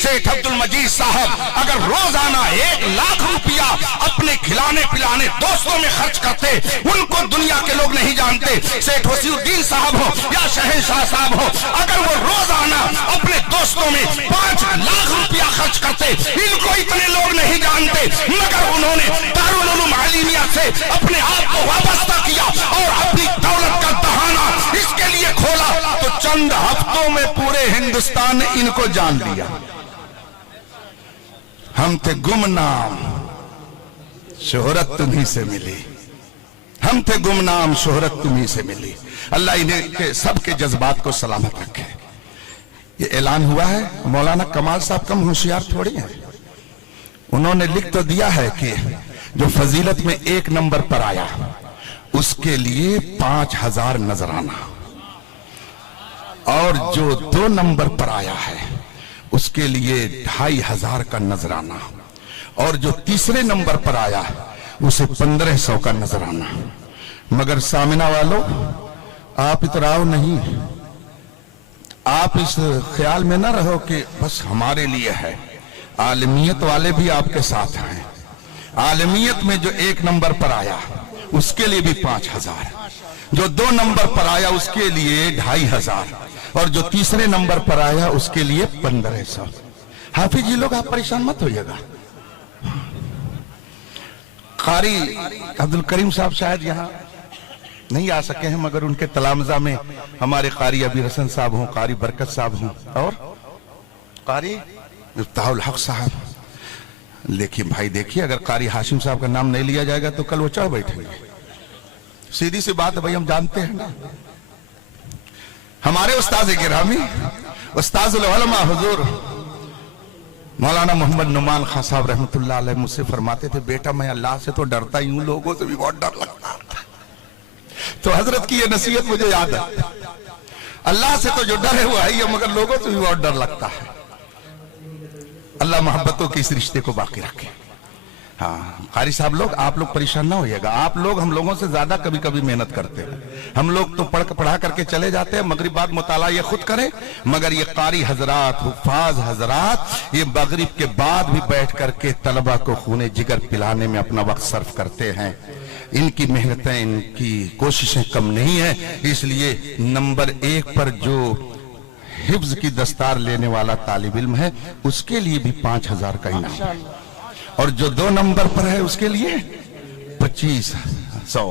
सेठ अब्दुल मजीद साहब अगर रोजाना 1 लाख रुपया अपने खिलाने पिलाने दोस्तों में खर्च करते, उनको दुनिया के लोग नहीं जानते। सेठ वसीउद्दीन साहब हो या शहंशाह साहब हो, अगर वो रोजाना अपने दोस्तों में 5 लाख रुपया खर्च करते, इनको इतने लोग नहीं जानते। मगर उन्होंने दारुल उलूम आलिमिया से अपने आप को वाबस्ता किया और अपनी दौलत का बहाना इसके लिए खोला, तो चंद हफ्तों में पूरे हिंदुस्तान ने इनको जान लिया। हम थे गुमनाम, शोहरत तुम्ही से मिली। हम थे गुमनाम, शोहरत तुम्ही से मिली। अल्लाह इन्हें के सबके जज्बात को सलामत रखे। ये ऐलान हुआ है, मौलाना कमाल साहब कम होशियार थोड़ी हैं। उन्होंने लिख तो दिया है कि जो फजीलत में 1 नंबर पर आया उसके लिए 5000 नजराना, और जो 2 नंबर पर आया है उसके लिए 2500 का नजराना, और जो तीसरे नंबर पर आया उसे 1500 का नजराना। मगर सामिना वालों, आप इतराओ नहीं, आप इस ख्याल में ना रहो कि बस हमारे लिए है। आलमियत वाले भी आपके साथ हैं। आलमियत में जो 1 नंबर पर आया उसके लिए भी 5000, जो 2 नंबर पर आया उसके लिए 2500, और जो तीसरे नंबर पर आया उसके लिए 1500। हाफिज जी लोग, आप परेशान मत होइएगा। कारी अब्दुल करीम साहब शायद यहाँ नहीं आ सके हैं, मगर उनके तलामजा में हमारे कारी अबी हसन साहब हों, कारी बरकत साहब हों, और कारी इफ्ताहुल हक साहब। देखिए भाई, देखिए, अगर कारी हाशिम साहब का नाम नहीं लिया जाएगा तो कल वो चढ़ बैठेंगे। सीधी सी बात है भाई, हम जानते हैं ना। हमारे उस्ताद गिरामी, उस्ताजुल उलमा हुजूर मौलाना मोहम्मद नुमान खां साहब रहमतुल्लाह अलैह मुझसे फरमाते थे, बेटा मैं अल्लाह से तो डरता ही हूं, लोगों से भी बहुत डर लगता है। तो हजरत की ये नसीहत मुझे याद है, अल्लाह से तो जो डर है वो है ही, मगर लोगों से भी बहुत डर लगता है। अल्लाह मोहब्बतों के इस रिश्ते को बाकी रखे। हाँ कारी साहब लोग, आप लोग परेशान ना होइएगा। आप लोग हम लोगों से ज्यादा कभी कभी मेहनत करते हैं। हम लोग तो पढ़ा करके चले जाते हैं, मगरिब बाद मुताला ये खुद करें, मगर ये कारी हजरात, हुफ्फाज हजरात, ये मगरिब के बाद भी बैठ करके तलबा को खूने जिगर पिलाने में अपना वक्त सर्फ करते हैं। इनकी मेहनतें, इनकी कोशिशें कम नहीं है। इसलिए नंबर 1 पर जो हिफ्ज की दस्तार लेने वाला तालिब इल्म है उसके लिए भी 5000 का इनाम, और जो 2 नंबर पर है उसके लिए 2500,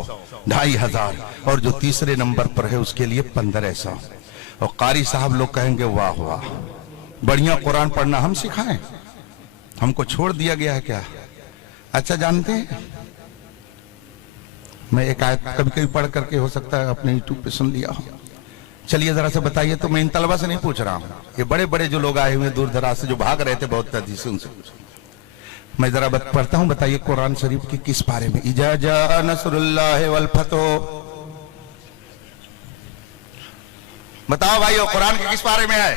2500, और जो तीसरे नंबर पर है उसके लिए 1500। और कारी साहब लोग कहेंगे वाह वाह, बढ़िया कुरान पढ़ना हम सिखाएं? हमको छोड़ दिया गया है क्या? अच्छा जानते हैं, मैं एक आयत कभी कभी पढ़ करके हो सकता है अपने यूट्यूब पे सुन लिया हो। चलिए जरा से बताइए, तो मैं इन तलबा से नहीं पूछ रहा हूँ, ये बड़े बड़े जो लोग आए हुए दूर दराज से जो भाग रहे थे बहुत तेजी से, उनसे मैं जरा पढ़ता हूँ, बताइए कुरान शरीफ के किस पारे में। इजा जा नसरुल्लाह वल फतह, बताओ भाइयों कुरान के किस पारे में है?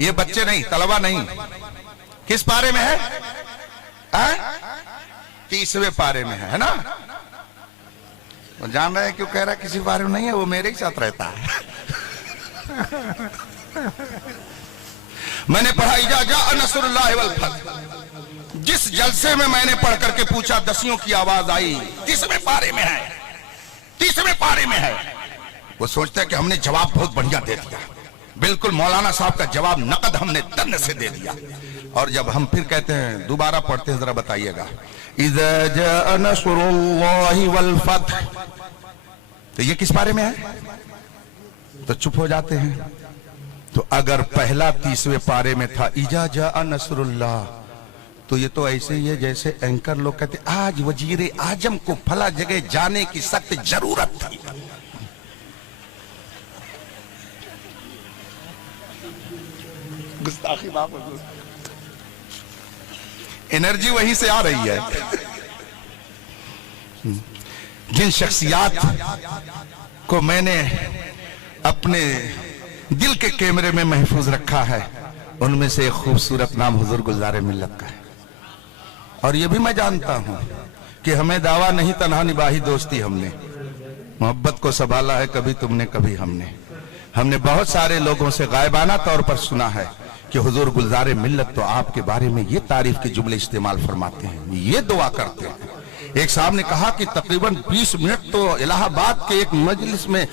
ये बच्चे नहीं, तलबा नहीं, किस पारे में है? 30वें पारे में है ना? वो जान रहे हैं क्यों कह रहा है किसी बारे में नहीं है, वो मेरे ही साथ रहता है। मैंने पढ़ा इजा जा नसरुल्लाह वल फतह, जिस जलसे में मैंने पढ़ करके पूछा, दसियों की आवाज आई, 30वें पारे में है, 30वें पारे में है। वो सोचता है कि हमने जवाब बहुत बढ़िया दे दिया, बिल्कुल मौलाना साहब का जवाब नकद हमने तन से दे दिया। और जब हम फिर कहते हैं, दोबारा पढ़ते हैं, जरा बताइएगा, इज़ा जा नसरुल्लाहि वल फतह, तो ये किस बारे में है? तो चुप हो जाते हैं। तो अगर पहला 30वें पारे में था इज़ा जा नसरुल्लाह, तो ये तो ऐसे ही है जैसे एंकर लोग कहते आज वजीर आजम को फला जगह जाने की सख्त जरूरत थी। गुस्ताखी बाप, एनर्जी वहीं से आ रही है। जिन शख्सियात को मैंने अपने दिल के कैमरे में महफूज रखा है, उनमें से एक खूबसूरत नाम हुजूर गुलजार मिल्लत का है। और ये भी मैं जानता हूं कि हमें दावा नहीं, तन्हा निभाई दोस्ती हमने, मोहब्बत को संभाला है कभी तुमने कभी हमने। हमने बहुत सारे लोगों से गायबाना तौर पर सुना है कि हुजूर गुलजार मिल्लत तो आपके बारे में ये तारीफ के जुमले इस्तेमाल फरमाते हैं, ये दुआ करते हैं। एक साहब ने कहा कि तकरीबन 20 मिनट तो इलाहाबाद के एक मजलिस में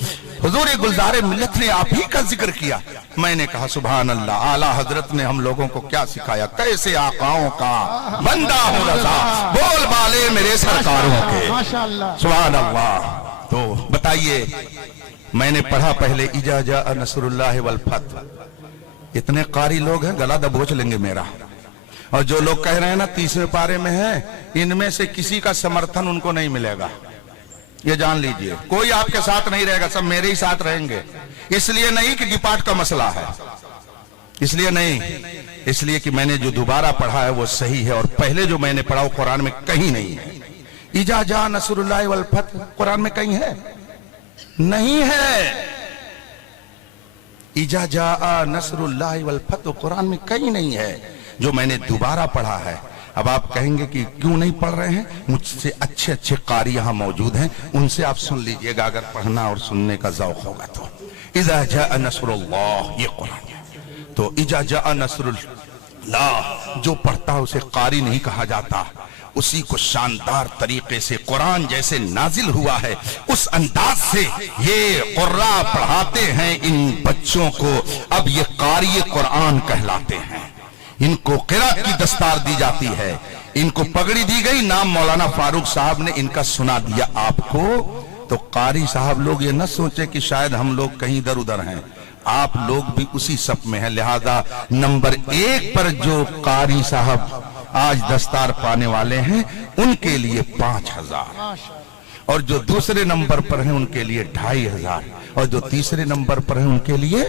हुजूर गुलजार मिल्लत ने आप ही का जिक्र किया। मैंने कहा सुभान अल्लाह, आला हजरत ने हम लोगों को क्या सिखाया, कैसे आकाओं का बंदा हूं रजा, बोल बाले मेरे सरकारों के, माशाअल्लाह सुभान अल्लाह। तो बताइए, मैंने पढ़ा पहले इजा जा नसरुल्लाह वल फतह, इतने कारी लोग हैं गला दबोच लेंगे मेरा। और जो लोग कह रहे हैं ना 30वें पारे में है, इनमें से किसी का समर्थन उनको नहीं मिलेगा, ये जान लीजिए। कोई आपके साथ नहीं रहेगा, सब मेरे ही साथ रहेंगे। इसलिए नहीं कि डिपार्ट का मसला है, इसलिए नहीं, इसलिए कि मैंने जो दोबारा पढ़ा है वो सही है, और पहले जो मैंने पढ़ा वो कुरान में कहीं नहीं है। इजा जा नसरुल्लाह वल फतह कुरान में कहीं है? नहीं है। इजा जा नसरुल्लाह वल फतह कुरान में कहीं नहीं है, जो मैंने दोबारा पढ़ा है। अब आप कहेंगे कि क्यों नहीं पढ़ रहे हैं, मुझसे अच्छे अच्छे कारी यहाँ मौजूद हैं, उनसे आप सुन लीजिएगा अगर पढ़ना और सुनने का ज़ौक़ होगा तो। इज़ा जाअ नस्रुल्लाह, ये कुरान है। तो इज़ा जाअ नस्रुल्लाह जो पढ़ता है उसे कारी नहीं कहा जाता, उसी को शानदार तरीके से कुरान जैसे नाजिल हुआ है उस अंदाज से ये कुर्रा पढ़ाते हैं इन बच्चों को। अब ये कारी कुरान कहलाते हैं, इनको क़िराअत की दस्तार दी जाती है, इनको पगड़ी दी गई, नाम मौलाना फारूक साहब ने इनका सुना दिया आपको। तो कारी साहब लोग ये न सोचे कि शायद हम लोग कहीं इधर उधर हैं, आप लोग भी उसी सफ में हैं। लिहाजा नंबर 1 पर जो कारी साहब आज दस्तार पाने वाले हैं उनके लिए 5000, और जो दूसरे नंबर पर हैं उनके लिए 2500, और जो तीसरे नंबर पर हैं उनके लिए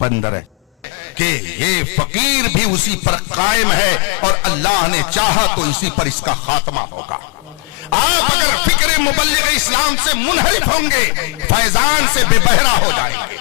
15। कि ये फकीर भी उसी पर कायम है और अल्लाह ने चाहा तो इसी पर इसका खात्मा होगा। आप अगर फिक्र मुबल्लिग इस्लाम से मुनहरिफ होंगे, फैजान से बेबहरा हो जाएंगे।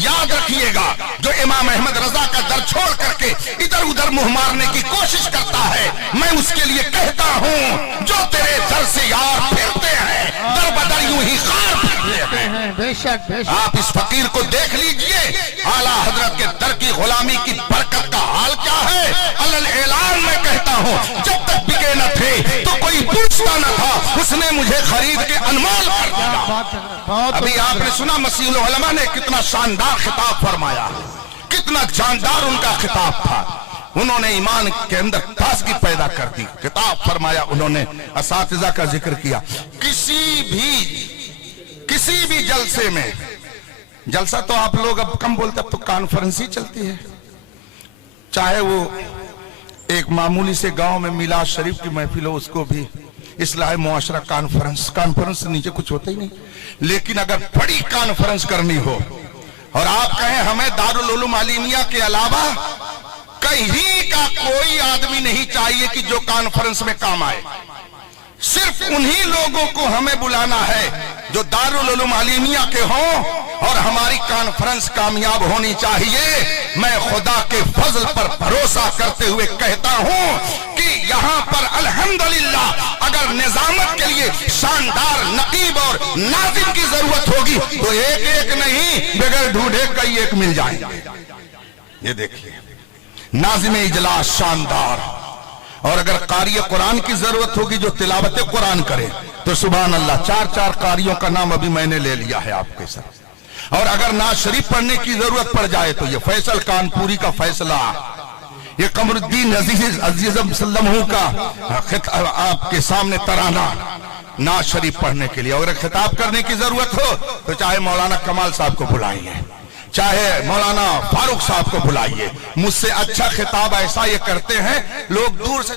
याद रखिएगा, जो इमाम अहमद रजा का दर छोड़ करके इधर उधर मुंह मारने की कोशिश करता है, मैं उसके लिए कहता हूं जो तेरे दर से यार फिरते हैं दर बदर यूं ही खार फिरते हैं। बेशक बेशक। आप इस फकीर को देख लीजिए, आला हजरत के दर की गुलामी की बरकत का हाल क्या है। अलल ऐलान मैं कहता हूं, जब तक बिके न थे तो कोई पूछता न था, उसने मुझे खरीद के अनमोल कर दिया। अभी आपने सुना मसीहुल उलमा ने कितना शानदार खिताब फरमाया, कितना जानदार उनका खिताब था। उन्होंने ईमान के अंदर ताजगी पैदा कर दी। खिताब फरमाया, उन्होंने असातिज़ा का जिक्र किया। किसी भी जलसे में, जलसा तो आप लोग अब कम बोलते, अब तो कॉन्फ्रेंस ही चलती है, चाहे वो एक मामूली से गांव में मिलाद शरीफ की महफिल हो, उसको भी इस्लाह मुआशरा कॉन्फ्रेंस से नीचे कुछ होता ही नहीं। लेकिन अगर बड़ी कॉन्फ्रेंस करनी हो और आप कहें हमें दारुल उलूम अलीमिया के अलावा कहीं का कोई आदमी नहीं चाहिए कि जो कॉन्फ्रेंस में काम आए, सिर्फ उन्हीं लोगों को हमें बुलाना है जो दारुल उलूम अलीमिया के हों और हमारी कॉन्फ्रेंस कामयाब होनी चाहिए। मैं खुदा के फजल पर भरोसा करते हुए कहता हूं कि यहां पर अल्हम्दुलिल्लाह अगर निजामत के लिए शानदार नकीब और नाजिम की जरूरत होगी तो एक एक नहीं बगैर ढूंढे कई एक मिल जाएंगे। ये देखिए नाजिम इजलास शानदार, और अगर कारी कुरान की जरूरत होगी जो तिलावत कुरान करे तो सुभान अल्लाह, 4 कारियों का नाम अभी मैंने ले लिया है आपके साथ। और अगर नाज शरीफ पढ़ने की जरूरत पड़ जाए तो ये फैसल कानपुरी का फैसला, ये कमरुद्दीन अजीज सल्लमहू का आपके सामने तराना नाज शरीफ पढ़ने के लिए। और अगर खिताब करने की जरूरत हो तो चाहे मौलाना कमाल साहब को बुलाइए, चाहे मौलाना फारूक साहब को बुलाइए। मुझसे अच्छा खिताब ऐसा ये करते हैं लोग दूर से